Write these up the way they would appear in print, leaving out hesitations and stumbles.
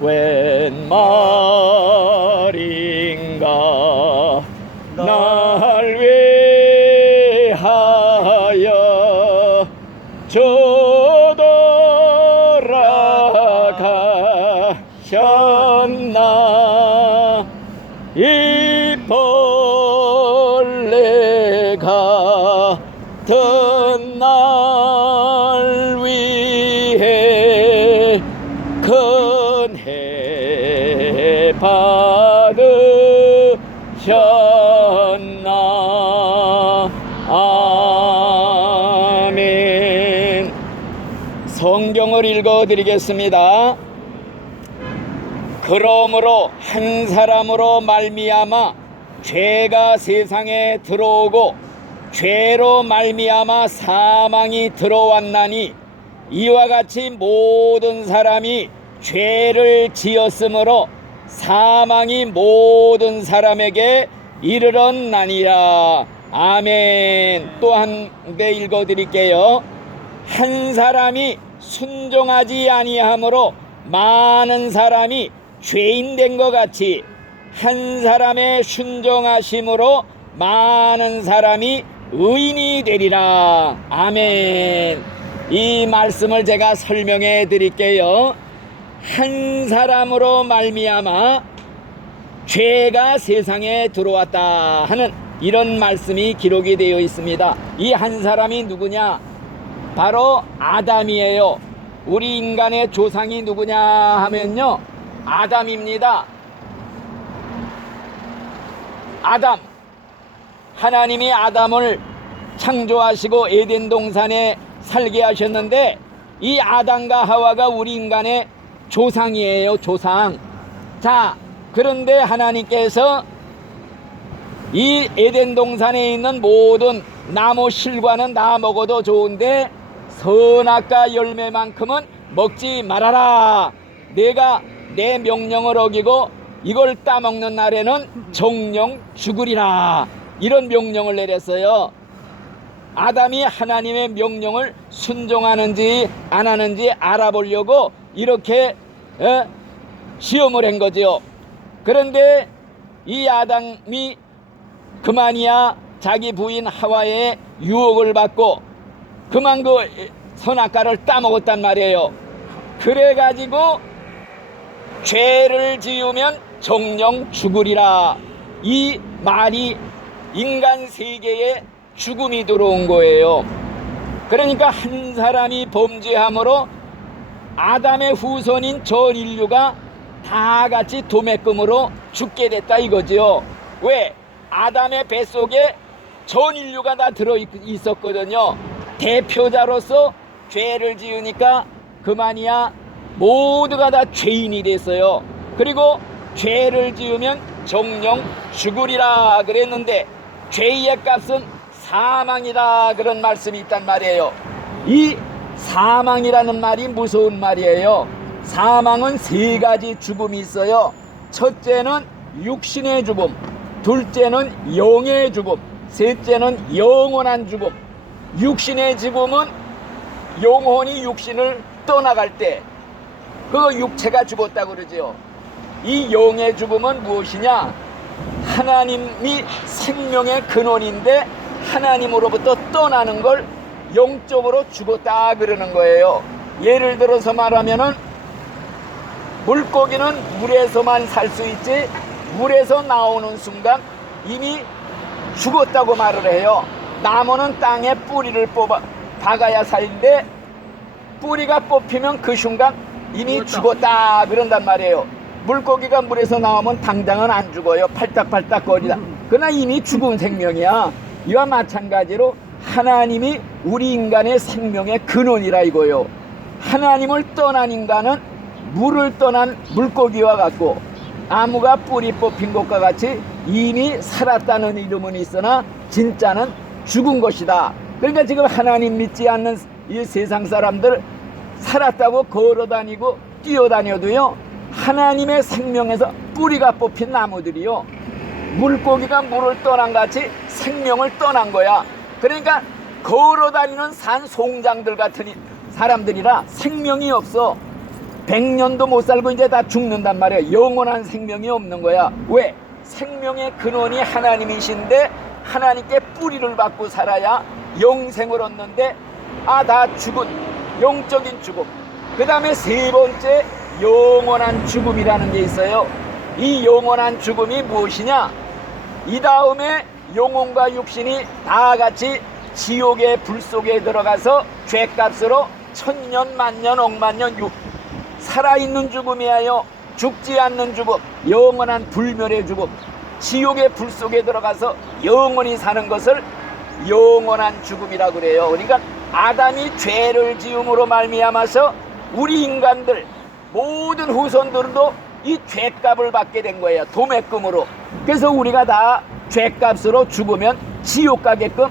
웬 말인가 날 위하여 저돌아가셨나. 이 벌레 같은 날 위해 큰해 받으셨나. 아멘. 성경을 읽어드리겠습니다. 그러므로 한 사람으로 말미암아 죄가 세상에 들어오고 죄로 말미암아 사망이 들어왔나니 이와 같이 모든 사람이 죄를 지었으므로 사망이 모든 사람에게 이르렀나니라. 아멘. 또 한 대 읽어드릴게요. 한 사람이 순종하지 아니하므로 많은 사람이 죄인 된 것 같이 한 사람의 순종하심으로 많은 사람이 의인이 되리라. 아멘. 이 말씀을 제가 설명해 드릴게요. 한 사람으로 말미암아 죄가 세상에 들어왔다 하는 이런 말씀이 기록이 되어 있습니다. 이 한 사람이 누구냐? 바로 아담이에요. 우리 인간의 조상이 누구냐 하면요, 아담입니다. 아담. 하나님이 아담을 창조하시고 에덴 동산에 살게 하셨는데 이 아담과 하와가 우리 인간의 조상이에요. 조상. 자, 그런데 하나님께서 이 에덴 동산에 있는 모든 나무 실과는 다 먹어도 좋은데 선악과 열매만큼은 먹지 말아라. 내가 내 명령을 어기고 이걸 따먹는 날에는 정령 죽으리라. 이런 명령을 내렸어요. 아담이 하나님의 명령을 순종하는지 안 하는지 알아보려고 이렇게 시험을 한 거죠. 그런데 이 아담이 그만이야 자기 부인 하와의 유혹을 받고 그만 그 선악과를 따먹었단 말이에요. 그래가지고 죄를 지으면 정령 죽으리라. 이 말이 인간 세계에 죽음이 들어온 거예요. 그러니까 한 사람이 범죄함으로 아담의 후손인 전 인류가 다 같이 도매금으로 죽게 됐다 이거죠. 왜? 아담의 뱃속에 전 인류가 다 들어 있었거든요. 대표자로서 죄를 지으니까 그만이야 모두가 다 죄인이 됐어요. 그리고 죄를 지으면 정령 죽으리라 그랬는데 죄의 값은 사망이다 그런 말씀이 있단 말이에요. 이 사망이라는 말이 무서운 말이에요. 사망은 세 가지 죽음이 있어요. 첫째는 육신의 죽음, 둘째는 영의 죽음, 셋째는 영원한 죽음. 육신의 죽음은 영혼이 육신을 떠나갈 때 그 육체가 죽었다고 그러죠. 이 영의 죽음은 무엇이냐? 하나님이 생명의 근원인데 하나님으로부터 떠나는 걸 영적으로 죽었다 그러는 거예요. 예를 들어서 말하면은 물고기는 물에서만 살 수 있지 물에서 나오는 순간 이미 죽었다고 말을 해요. 나무는 땅에 뿌리를 박아야 살는데 뿌리가 뽑히면 그 순간 이미 죽었다 그런단 말이에요. 물고기가 물에서 나오면 당장은 안 죽어요. 팔딱팔딱 거리다. 그러나 이미 죽은 생명이야. 이와 마찬가지로 하나님이 우리 인간의 생명의 근원이라 이거요. 하나님을 떠난 인간은 물을 떠난 물고기와 같고 나무가 뿌리 뽑힌 것과 같이 이미 살았다는 이름은 있으나 진짜는 죽은 것이다. 그러니까 지금 하나님 믿지 않는 이 세상 사람들 살았다고 걸어다니고 뛰어다녀도요, 하나님의 생명에서 뿌리가 뽑힌 나무들이요, 물고기가 물을 떠난 같이 생명을 떠난 거야. 그러니까 걸어다니는 산 송장들 같은 사람들이라 생명이 없어. 100년도 못 살고 이제 다 죽는단 말이야. 영원한 생명이 없는 거야. 왜? 생명의 근원이 하나님이신데 하나님께 뿌리를 받고 살아야 영생을 얻는데 다 죽은 영적인 죽음. 그 다음에 세 번째 영원한 죽음이라는 게 있어요. 이 영원한 죽음이 무엇이냐? 이 다음에 영혼과 육신이 다 같이 지옥의 불 속에 들어가서 죄값으로 천년 만년 억만년 살아있는 죽음이에요. 죽지 않는 죽음, 영원한 불멸의 죽음, 지옥의 불 속에 들어가서 영원히 사는 것을 영원한 죽음이라고 그래요. 그러니까 아담이 죄를 지음으로 말미암아서 우리 인간들 모든 후손들도 이 죄값을 받게 된 거예요. 도매금으로. 그래서 우리가 다 죄값으로 죽으면 지옥 가게끔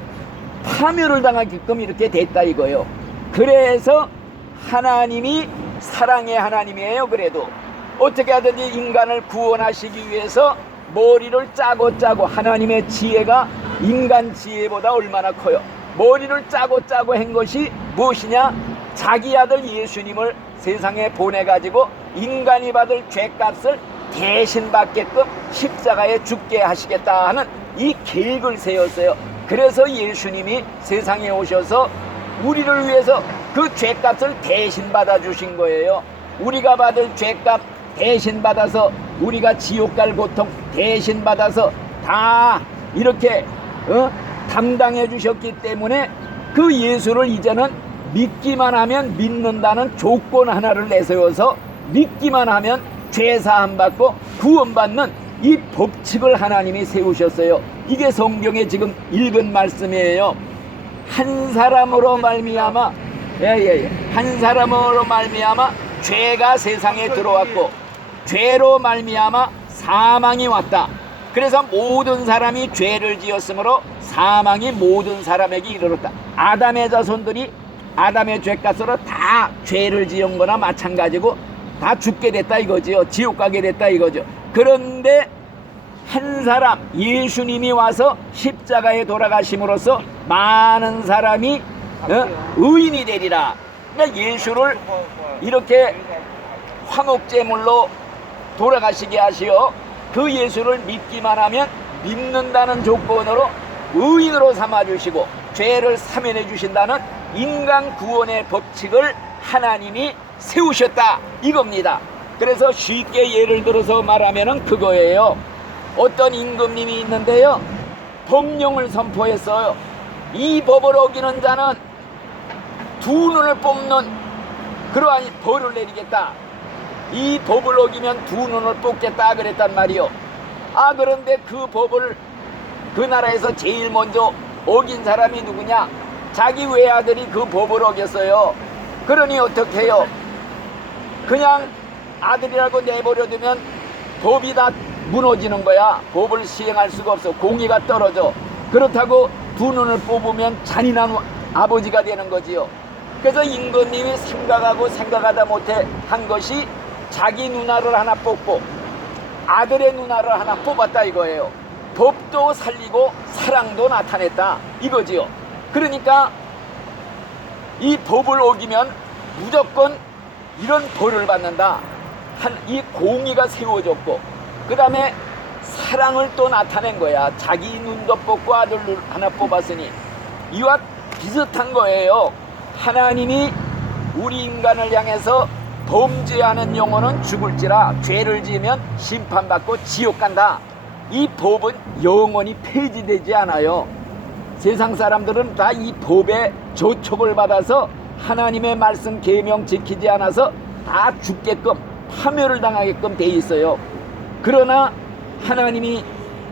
파멸을 당하게끔 이렇게 됐다 이거예요. 그래서 하나님이 사랑의 하나님이에요. 그래도 어떻게 하든지 인간을 구원하시기 위해서 머리를 짜고 하나님의 지혜가 인간 지혜보다 얼마나 커요. 머리를 짜고 한 것이 무엇이냐? 자기 아들 예수님을 세상에 보내가지고 인간이 받을 죄값을 대신 받게끔 십자가에 죽게 하시겠다 하는 이 계획을 세웠어요. 그래서 예수님이 세상에 오셔서 우리를 위해서 그 죄값을 대신 받아주신 거예요. 우리가 받을 죄값 대신 받아서 우리가 지옥 갈 고통 대신 받아서 다 이렇게 담당해 주셨기 때문에 그 예수를 이제는 믿기만 하면 믿는다는 조건 하나를 내세워서 믿기만 하면 죄사함 받고 구원받는 이 법칙을 하나님이 세우셨어요. 이게 성경에 지금 읽은 말씀이에요. 한 사람으로 말미암아 한 사람으로 말미암아 죄가 세상에 들어왔고 죄로 말미암아 사망이 왔다. 그래서 모든 사람이 죄를 지었으므로 사망이 모든 사람에게 이르렀다. 아담의 자손들이 아담의 죄값으로 다 죄를 지은 거나 마찬가지고 다 죽게 됐다 이거지요. 지옥 가게 됐다 이거죠. 그런데 한 사람 예수님이 와서 십자가에 돌아가심으로써 많은 사람이 의인이 되리라. 그러니까 예수를 이렇게 화목제물로 돌아가시게 하시어 그 예수를 믿기만 하면 믿는다는 조건으로 의인으로 삼아주시고 죄를 사면해 주신다는 인간 구원의 법칙을 하나님이 세우셨다 이겁니다. 그래서 쉽게 예를 들어서 말하면 그거예요. 어떤 임금님이 있는데요, 법령을 선포했어요. 이 법을 어기는 자는 두 눈을 뽑는 그러한 벌을 내리겠다. 이 법을 어기면 두 눈을 뽑겠다 그랬단 말이요. 그런데 그 법을 그 나라에서 제일 먼저 어긴 사람이 누구냐? 자기 외아들이 그 법을 어겼어요. 그러니 어떻게 해요? 그냥 아들이라고 내버려두면 법이 다 무너지는 거야. 법을 시행할 수가 없어. 공의가 떨어져. 그렇다고 두 눈을 뽑으면 잔인한 아버지가 되는 거지요. 그래서 임금님이 생각하다 못해 한 것이 자기 누나를 하나 뽑고 아들의 누나를 하나 뽑았다 이거예요. 법도 살리고 사랑도 나타냈다 이거지요. 그러니까 이 법을 어기면 무조건 이런 벌을 받는다. 이 공의가 세워졌고 그 다음에 사랑을 또 나타낸 거야. 자기 눈도 뽑고 아들 눈 하나 뽑았으니 이와 비슷한 거예요. 하나님이 우리 인간을 향해서 범죄하는 영혼은 죽을지라 죄를 지으면 심판받고 지옥 간다. 이 법은 영원히 폐지되지 않아요. 세상 사람들은 다 이 법의 조촉을 받아서 하나님의 말씀 계명 지키지 않아서 다 죽게끔 파멸을 당하게끔 돼 있어요. 그러나 하나님이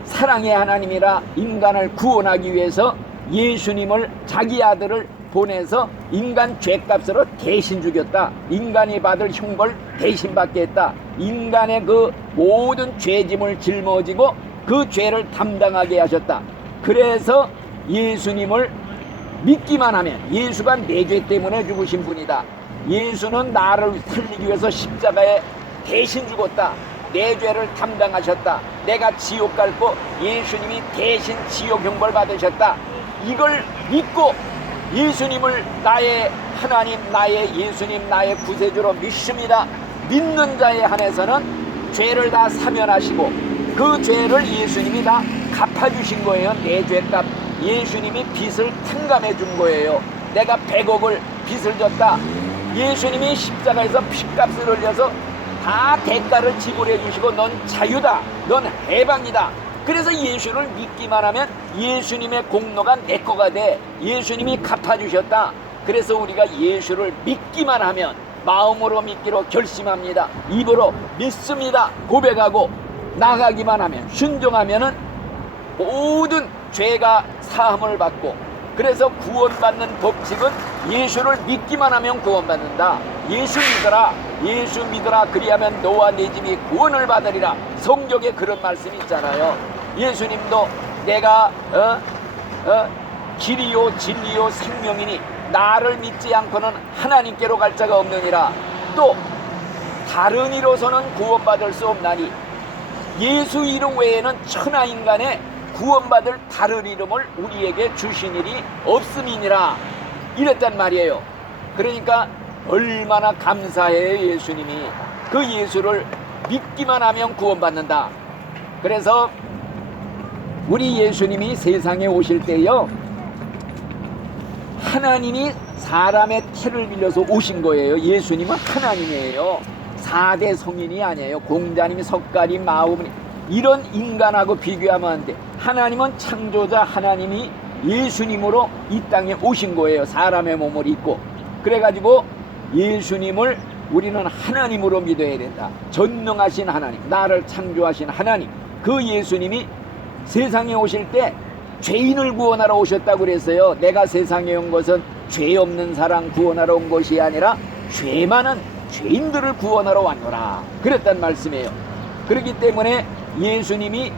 사랑의 하나님이라 인간을 구원하기 위해서 예수님을 자기 아들을 보내서 인간 죄값으로 대신 죽였다. 인간이 받을 형벌 대신 받게 했다. 인간의 그 모든 죄짐을 짊어지고 그 죄를 담당하게 하셨다. 그래서 예수님을 믿기만 하면 예수가 내 죄 때문에 죽으신 분이다. 예수는 나를 살리기 위해서 십자가에 대신 죽었다. 내 죄를 담당하셨다. 내가 지옥 갈고 예수님이 대신 지옥 형벌 받으셨다. 이걸 믿고 예수님을 나의 하나님, 나의 예수님, 나의 구세주로 믿습니다. 믿는 자에 한해서는 죄를 다 사면하시고 그 죄를 예수님이 다 갚아주신 거예요. 내 죄값 예수님이 빚을 탕감해 준 거예요. 내가 100억을 빚을 졌다. 예수님이 십자가에서 핏값을 흘려서 다 대가를 지불해 주시고 넌 자유다, 넌 해방이다. 그래서 예수를 믿기만 하면 예수님의 공로가 내 거가 돼. 예수님이 갚아주셨다. 그래서 우리가 예수를 믿기만 하면, 마음으로 믿기로 결심합니다, 입으로 믿습니다 고백하고 나가기만 하면, 순종하면은 모든 죄가 사함을 받고, 그래서 구원받는 법칙은 예수를 믿기만 하면 구원받는다. 예수 믿어라, 예수 믿어라, 그리하면 너와 네 집이 구원을 받으리라. 성경에 그런 말씀이 있잖아요. 예수님도 내가 길이요 진리요 생명이니 나를 믿지 않고는 하나님께로 갈 자가 없느니라. 또 다른 이로서는 구원받을 수 없나니 예수 이름 외에는 천하인간의 구원받을 다른 이름을 우리에게 주신 일이 없음이니라. 이랬단 말이에요. 그러니까 얼마나 감사해요. 예수님이 그 예수를 믿기만 하면 구원받는다. 그래서 우리 예수님이 세상에 오실 때요, 하나님이 사람의 태를 빌려서 오신 거예요. 예수님은 하나님이에요. 4대 성인이 아니에요. 공자님, 석가리, 마우무니 이런 인간하고 비교하면 안 돼. 하나님은 창조자, 하나님이 예수님으로 이 땅에 오신 거예요. 사람의 몸을 입고. 그래가지고 예수님을 우리는 하나님으로 믿어야 된다. 전능하신 하나님, 나를 창조하신 하나님, 그 예수님이 세상에 오실 때 죄인을 구원하러 오셨다고 그랬어요. 내가 세상에 온 것은 죄 없는 사람 구원하러 온 것이 아니라 죄 많은 죄인들을 구원하러 왔노라. 그랬단 말씀이에요. 그렇기 때문에 예수님이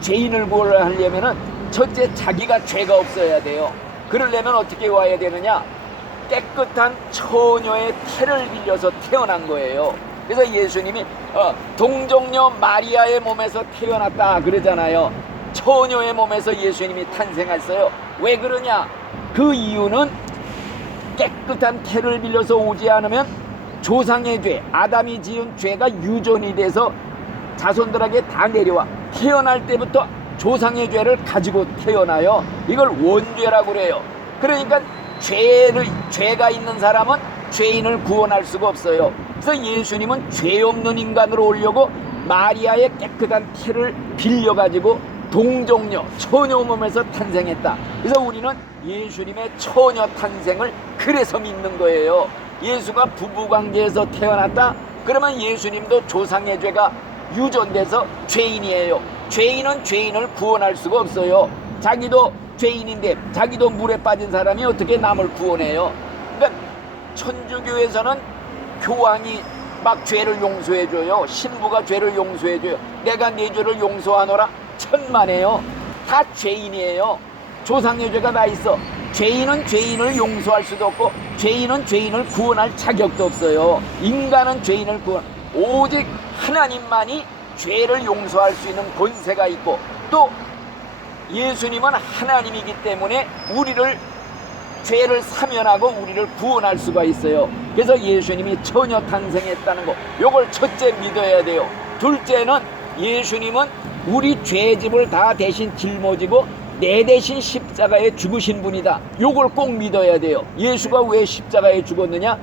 죄인을 구원하려면은 첫째 자기가 죄가 없어야 돼요. 그러려면 어떻게 와야 되느냐? 깨끗한 처녀의 태를 빌려서 태어난 거예요. 그래서 예수님이 동정녀 마리아의 몸에서 태어났다 그러잖아요. 처녀의 몸에서 예수님이 탄생했어요. 왜 그러냐? 그 이유는 깨끗한 태를 빌려서 오지 않으면 조상의 죄, 아담이 지은 죄가 유전이 돼서 자손들에게 다 내려와. 태어날 때부터 조상의 죄를 가지고 태어나요. 이걸 원죄라고 그래요. 그러니까 죄가 있는 사람은 죄인을 구원할 수가 없어요. 그래서 예수님은 죄 없는 인간으로 오려고 마리아의 깨끗한 태를 빌려가지고 동정녀, 처녀 몸에서 탄생했다. 그래서 우리는 예수님의 처녀 탄생을 그래서 믿는 거예요. 예수가 부부관계에서 태어났다? 그러면 예수님도 조상의 죄가 유전돼서 죄인이에요. 죄인은 죄인을 구원할 수가 없어요. 자기도 죄인인데 자기도 물에 빠진 사람이 어떻게 남을 구원해요? 그러니까 천주교에서는 교황이 막 죄를 용서해줘요. 신부가 죄를 용서해줘요. 내가 네 죄를 용서하노라. 천만에요. 다 죄인이에요. 조상의 죄가 다 있어. 죄인은 죄인을 용서할 수도 없고 죄인은 죄인을 구원할 자격도 없어요. 인간은 죄인을 오직 하나님만이 죄를 용서할 수 있는 권세가 있고, 또 예수님은 하나님이기 때문에 우리를 죄를 사면하고 우리를 구원할 수가 있어요. 그래서 예수님이 처녀 탄생했다는 거, 요걸 첫째 믿어야 돼요. 둘째는 예수님은 우리 죄짐을 다 대신 짊어지고 내 대신 십자가에 죽으신 분이다. 요걸 꼭 믿어야 돼요. 예수가 왜 십자가에 죽었느냐?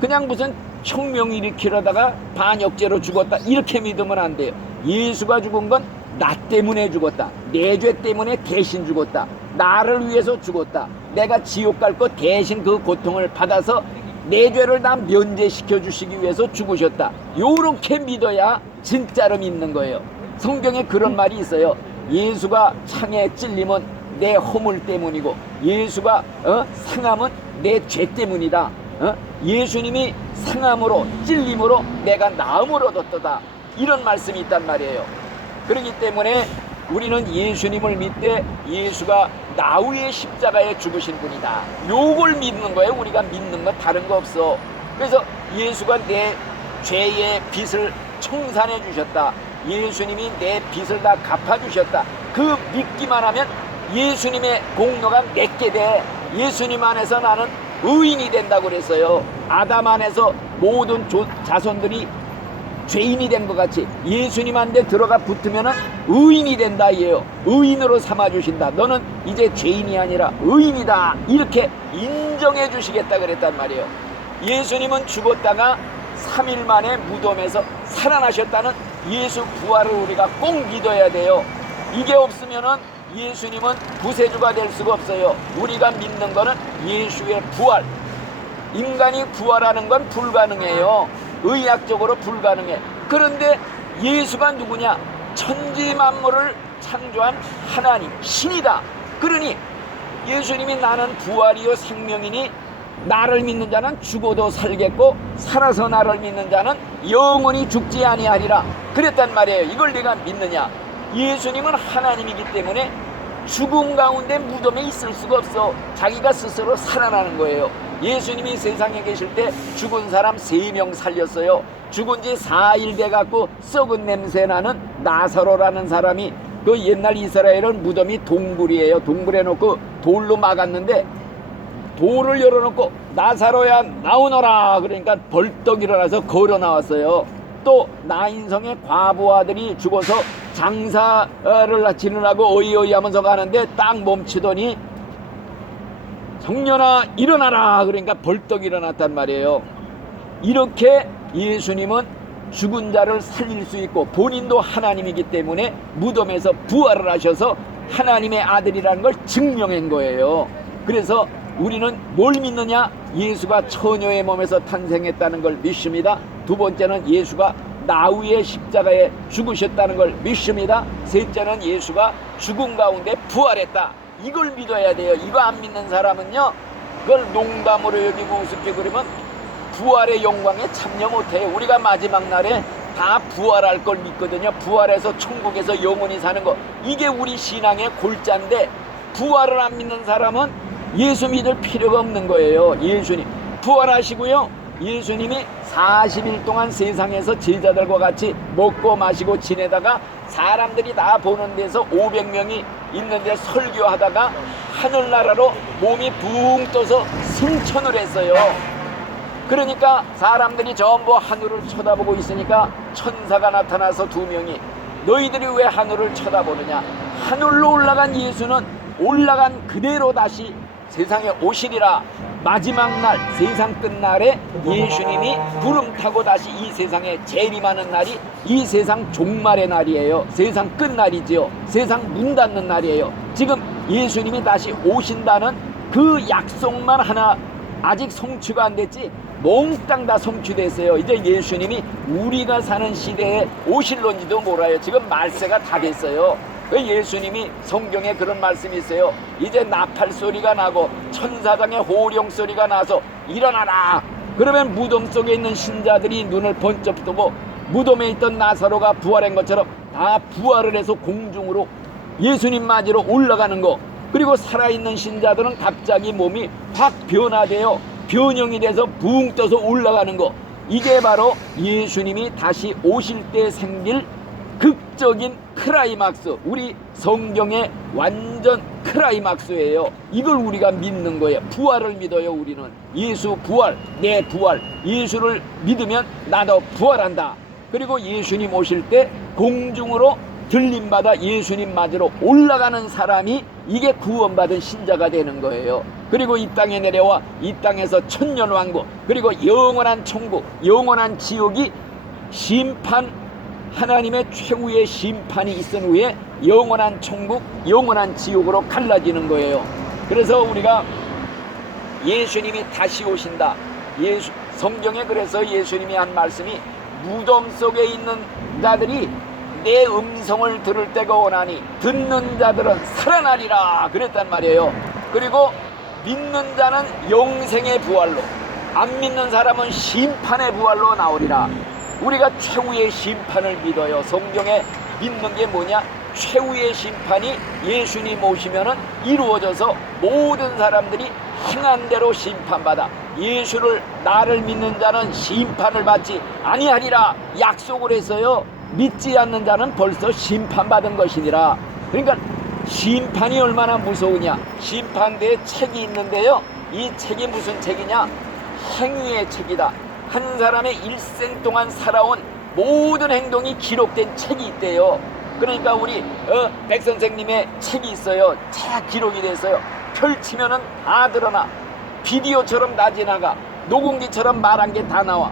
그냥 무슨 혁명 일으키려다가 반역죄로 죽었다 이렇게 믿으면 안 돼요. 예수가 죽은 건 나 때문에 죽었다. 내 죄 때문에 대신 죽었다. 나를 위해서 죽었다. 내가 지옥 갈 거 대신 그 고통을 받아서 내 죄를 다 면제시켜 주시기 위해서 죽으셨다. 요렇게 믿어야 진짜로 믿는 거예요. 성경에 그런 말이 있어요. 예수가 창에 찔림은 내 허물 때문이고 예수가 상함은 내 죄 때문이다. 예수님이 상함으로 찔림으로 내가 나음을 얻었다. 이런 말씀이 있단 말이에요. 그렇기 때문에 우리는 예수님을 믿되 예수가 나 위에 십자가에 죽으신 분이다. 요걸 믿는 거예요. 우리가 믿는 건 다른 거 없어. 그래서 예수가 내 죄의 빚을 청산해 주셨다. 예수님이 내 빚을 다 갚아주셨다. 그 믿기만 하면 예수님의 공로가 내게 돼. 예수님 안에서 나는 의인이 된다고 그랬어요. 아담 안에서 모든 자손들이 죄인이 된 것 같이 예수님한테 들어가 붙으면 의인이 된다 이에요. 의인으로 삼아주신다. 너는 이제 죄인이 아니라 의인이다. 이렇게 인정해 주시겠다 그랬단 말이에요. 예수님은 죽었다가 3일 만에 무덤에서 살아나셨다는 예수 부활을 우리가 꼭 믿어야 돼요. 이게 없으면은 예수님은 구세주가 될 수가 없어요. 우리가 믿는 거는 예수의 부활. 인간이 부활하는 건 불가능해요. 의학적으로 불가능해. 그런데 예수가 누구냐? 천지 만물을 창조한 하나님, 신이다. 그러니 예수님이 나는 부활이요 생명이니 나를 믿는 자는 죽어도 살겠고 살아서 나를 믿는 자는 영원히 죽지 아니하리라 그랬단 말이에요. 이걸 내가 믿느냐? 예수님은 하나님이기 때문에 죽음 가운데 무덤에 있을 수가 없어. 자기가 스스로 살아나는 거예요. 예수님이 세상에 계실 때 죽은 사람 3명 살렸어요. 죽은 지 4일 돼갖고 썩은 냄새 나는 나사로라는 사람이, 그 옛날 이스라엘은 무덤이 동굴이에요. 동굴에 놓고 돌로 막았는데 돌을 열어놓고 나사로야 나오너라 그러니까 벌떡 일어나서 걸어 나왔어요. 또 나인성의 과부 아들이 죽어서 장사를 지느라고 어이어이 하면서 가는데 딱 멈추더니 청년아 일어나라 그러니까 벌떡 일어났단 말이에요. 이렇게 예수님은 죽은 자를 살릴 수 있고 본인도 하나님이기 때문에 무덤에서 부활을 하셔서 하나님의 아들이라는 걸 증명한 거예요. 그래서 우리는 뭘 믿느냐? 예수가 처녀의 몸에서 탄생했다는 걸 믿습니다. 두 번째는 예수가 나 위에 십자가에 죽으셨다는 걸 믿습니다. 셋째는 예수가 죽음 가운데 부활했다. 이걸 믿어야 돼요. 이거 안 믿는 사람은요, 그걸 농담으로 여기고 우습게 그러면 부활의 영광에 참여 못해요. 우리가 마지막 날에 다 부활할 걸 믿거든요. 부활해서 천국에서 영원히 사는 거, 이게 우리 신앙의 골자인데 부활을 안 믿는 사람은 예수 믿을 필요가 없는 거예요. 예수님 부활하시고요, 예수님이 40일 동안 세상에서 제자들과 같이 먹고 마시고 지내다가 사람들이 다 보는 데서 500명이 있는데 설교하다가 하늘나라로 몸이 붕 떠서 승천을 했어요. 그러니까 사람들이 전부 하늘을 쳐다보고 있으니까 천사가 나타나서 2명이 너희들이 왜 하늘을 쳐다보느냐? 하늘로 올라간 예수는 올라간 그대로 다시 세상에 오시리라. 마지막 날 세상 끝날에 예수님이 구름 타고 다시 이 세상에 재림하는 날이 이 세상 종말의 날이에요. 세상 끝날이지요. 세상 문 닫는 날이에요. 지금 예수님이 다시 오신다는 그 약속만 하나 아직 성취가 안 됐지 몽땅 다 성취됐어요. 이제 예수님이 우리가 사는 시대에 오실런지도 몰라요. 지금 말세가 다 됐어요. 예수님이 성경에 그런 말씀이 있어요. 이제 나팔 소리가 나고 천사장의 호령 소리가 나서 일어나라. 그러면 무덤 속에 있는 신자들이 눈을 번쩍 뜨고 무덤에 있던 나사로가 부활한 것처럼 다 부활을 해서 공중으로 예수님 맞으러 올라가는 거. 그리고 살아있는 신자들은 갑자기 몸이 확 변화되어 변형이 돼서 붕 떠서 올라가는 거. 이게 바로 예수님이 다시 오실 때 생길 극적인 크라이막스, 우리 성경의 완전 크라이막스예요. 이걸 우리가 믿는 거예요. 부활을 믿어요. 우리는 예수 부활, 내 부활. 예수를 믿으면 나도 부활한다. 그리고 예수님 오실 때 공중으로 들림받아 예수님 맞으러 올라가는 사람이 이게 구원받은 신자가 되는 거예요. 그리고 이 땅에 내려와 이 땅에서 천년왕국, 그리고 영원한 천국, 영원한 지옥이 심판, 하나님의 최후의 심판이 있은 후에 영원한 천국, 영원한 지옥으로 갈라지는 거예요. 그래서 우리가 예수님이 다시 오신다. 성경에 그래서 예수님이 한 말씀이 무덤 속에 있는 자들이 내 음성을 들을 때가 오나니 듣는 자들은 살아나리라 그랬단 말이에요. 그리고 믿는 자는 영생의 부활로, 안 믿는 사람은 심판의 부활로 나오리라. 우리가 최후의 심판을 믿어요. 성경에 믿는 게 뭐냐? 최후의 심판이 예수님 오시면은 이루어져서 모든 사람들이 행한 대로 심판받아 예수를, 나를 믿는 자는 심판을 받지 아니하리라 약속을 했어요. 믿지 않는 자는 벌써 심판받은 것이니라. 그러니까 심판이 얼마나 무서우냐. 심판대에 책이 있는데요, 이 책이 무슨 책이냐? 행위의 책이다. 한 사람의 일생 동안 살아온 모든 행동이 기록된 책이 있대요. 그러니까 우리 백 선생님의 책이 있어요. 다 기록이 됐어요. 펼치면은 다 드러나. 비디오처럼 다 지나가. 녹음기처럼 말한 게 다 나와.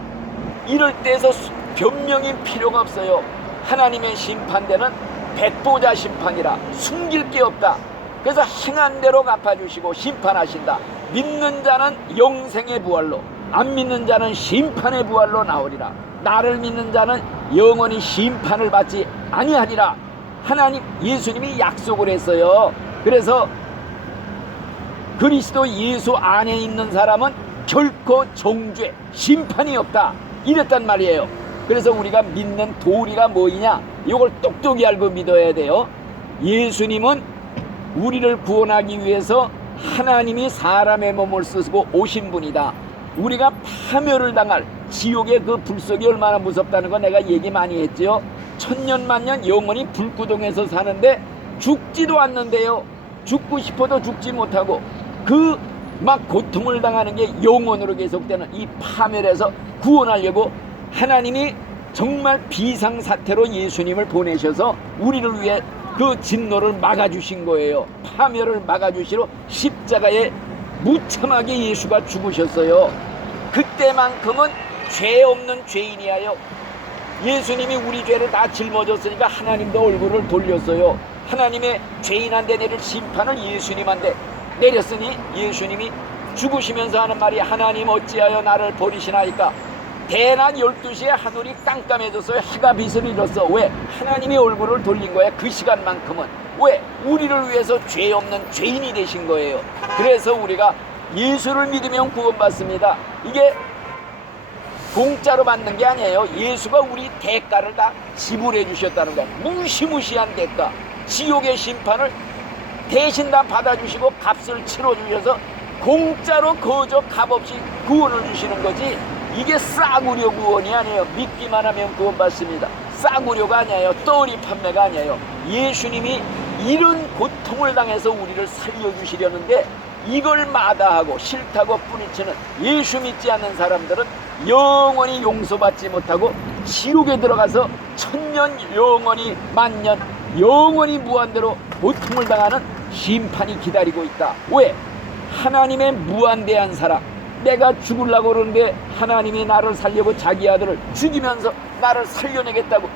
이럴 때에서 변명이 필요가 없어요. 하나님의 심판대는 백보자 심판이라 숨길 게 없다. 그래서 행한 대로 갚아주시고 심판하신다. 믿는 자는 영생의 부활로, 안 믿는 자는 심판의 부활로 나오리라. 나를 믿는 자는 영원히 심판을 받지 아니하리라. 하나님 예수님이 약속을 했어요. 그래서 그리스도 예수 안에 있는 사람은 결코 정죄, 심판이 없다, 이랬단 말이에요. 그래서 우리가 믿는 도리가 뭐이냐, 이걸 똑똑히 알고 믿어야 돼요. 예수님은 우리를 구원하기 위해서 하나님이 사람의 몸을 쓰고 오신 분이다. 우리가 파멸을 당할 지옥의 그 불속이 얼마나 무섭다는 거 내가 얘기 많이 했죠. 천년만년 영원히 불구덩에서 사는데 죽지도 않는데요. 죽고 싶어도 죽지 못하고 그 막 고통을 당하는 게 영원으로 계속되는 이 파멸에서 구원하려고 하나님이 정말 비상사태로 예수님을 보내셔서 우리를 위해 그 진노를 막아주신 거예요. 파멸을 막아주시러 십자가에 무참하게 예수가 죽으셨어요. 그때만큼은 죄 없는 죄인이하여 예수님이 우리 죄를 다 짊어졌으니까 하나님도 얼굴을 돌렸어요. 하나님의 죄인한테 내릴 심판을 예수님한테 내렸으니 예수님이 죽으시면서 하는 말이, 하나님 어찌하여 나를 버리시나이까. 대낮 12시에 하늘이 깜깜해졌어요. 해가 빛을 잃었어. 왜? 하나님이 얼굴을 돌린 거야. 그 시간만큼은. 왜? 우리를 위해서 죄 없는 죄인이 되신 거예요. 그래서 우리가 예수를 믿으면 구원받습니다. 이게 공짜로 받는 게 아니에요. 예수가 우리 대가를 다 지불해 주셨다는 거예요. 무시무시한 대가. 지옥의 심판을 대신 다 받아주시고 값을 치러주셔서 공짜로 거저 값없이 구원을 주시는 거지, 이게 싸구려 구원이 아니에요. 믿기만 하면 구원받습니다. 싸구려가 아니에요. 떠리 판매가 아니에요. 예수님이 이런 고통을 당해서 우리를 살려주시려는데 이걸 마다하고 싫다고 뿌리치는 예수 믿지 않는 사람들은 영원히 용서받지 못하고 지옥에 들어가서 천년, 영원히 만년, 영원히 무한대로 고통을 당하는 심판이 기다리고 있다. 왜? 하나님의 무한대한 사랑. 내가 죽으려고 그러는데 하나님이 나를 살려고 자기 아들을 죽이면서 나를 살려내겠다고,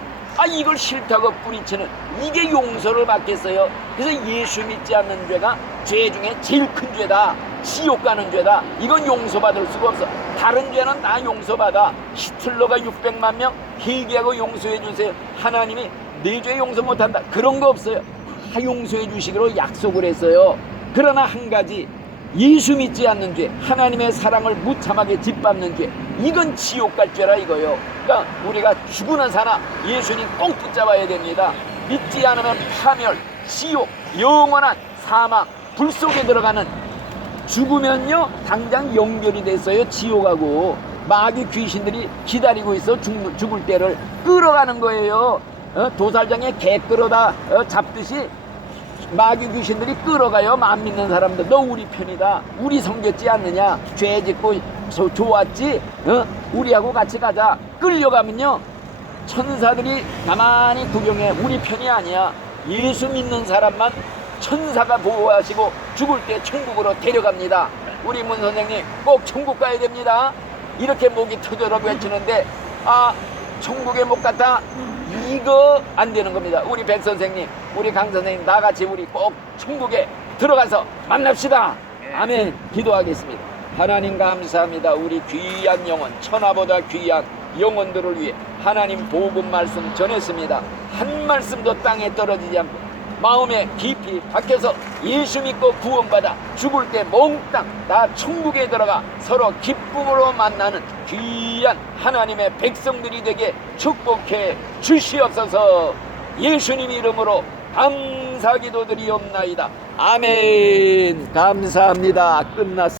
이걸 싫다고 뿌리치는, 이게 용서를 받겠어요? 그래서 예수 믿지 않는 죄가 죄 중에 제일 큰 죄다. 지옥 가는 죄다. 이건 용서받을 수가 없어. 다른 죄는 다 용서받아. 히틀러가 600만 명 회개하고 용서해 주세요. 하나님이 내 죄 용서 못한다, 그런 거 없어요. 다 용서해 주시기로 약속을 했어요. 그러나 한 가지, 예수 믿지 않는 죄, 하나님의 사랑을 무참하게 짓밟는 죄, 이건 지옥 갈 죄라 이거요. 그러니까 우리가 죽으나 사나 예수님 꼭 붙잡아야 됩니다. 믿지 않으면 파멸, 지옥, 영원한 사망, 불 속에 들어가는, 죽으면요 당장 연결이 됐어요. 지옥하고 마귀 귀신들이 기다리고 있어. 죽을 때를 끌어가는 거예요. 도살장에 개 끌어다 잡듯이 마귀 귀신들이 끌어가요. 안 믿는 사람들. 너 우리 편이다, 우리 섬겼지 않느냐, 죄 짓고 좋았지, 우리하고 같이 가자. 끌려가면요 천사들이 가만히 구경해. 우리 편이 아니야. 예수 믿는 사람만 천사가 보호하시고 죽을 때 천국으로 데려갑니다. 우리 문 선생님 꼭 천국 가야 됩니다. 이렇게 목이 터져라고 외치는데 천국에 못 갔다, 이거 안 되는 겁니다. 우리 백 선생님, 우리 강 선생님, 나같이 우리 꼭 천국에 들어가서 만납시다. 아멘. 기도하겠습니다. 하나님 감사합니다. 우리 귀한 영혼, 천하보다 귀한 영혼들을 위해 하나님 복음 말씀 전했습니다. 한 말씀도 땅에 떨어지지 않고 마음에 깊이 박혀서 예수 믿고 구원받아 죽을 때 몽땅 다 천국에 들어가 서로 기쁨으로 만나는 귀한 하나님의 백성들이 되게 축복해 주시옵소서. 예수님 이름으로 감사기도드리옵나이다. 아멘. 감사합니다. 끝났습니다.